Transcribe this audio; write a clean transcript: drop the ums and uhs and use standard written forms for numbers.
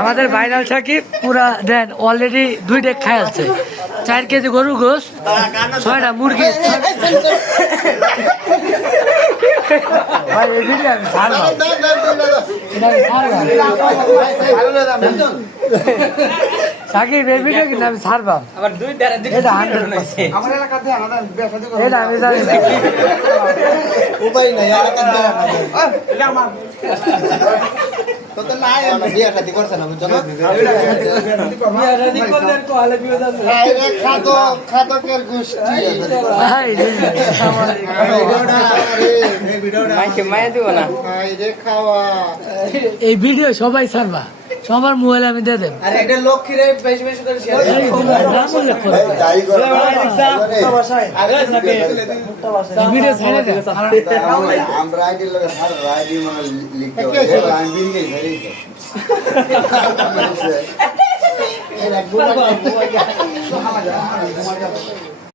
আমাদের ভাইরাল সাকিব পুরা দেন already 2 day খাই আছে 4 কেজি গরু গোস 6টা মুরগি ভাই এই ভিডিও আমি ছাড়বো সাকিব এই ভিডিও কিন্তু আমি ছাড়বাম আবার 2 এটা 100% আমার এলাকাতে আমাদের বেশি এটা আমি জানি উপায় নাই এলাকাতে এটা আমার তো নাই বিয়া শাদি করছ না বুঝছো না বিয়া শাদি করলে আর কোয়ালে বিয়ে যাবে আরে খাতো কের গোষ্ঠী ভাই ভিডিওটা আরে এই ভিডিওটা মাইকে মাই দিব না ভাই রে খাওয়া এই ভিডিও সবাই ছাড়বা সবার মোবাইলে আমি দিয়ে দেব আরে এটা লক্ষ্মীরে বেশি বেশি করে শেয়ার করো যাই করো আগে নাকি মুক্তা ভাষা ভিডিও ছেড়ে দে আমরা আইডি লগে আর আইডি মানে লিখতে হবে আমি বিল গেই ধরেছি এরা ঘুমা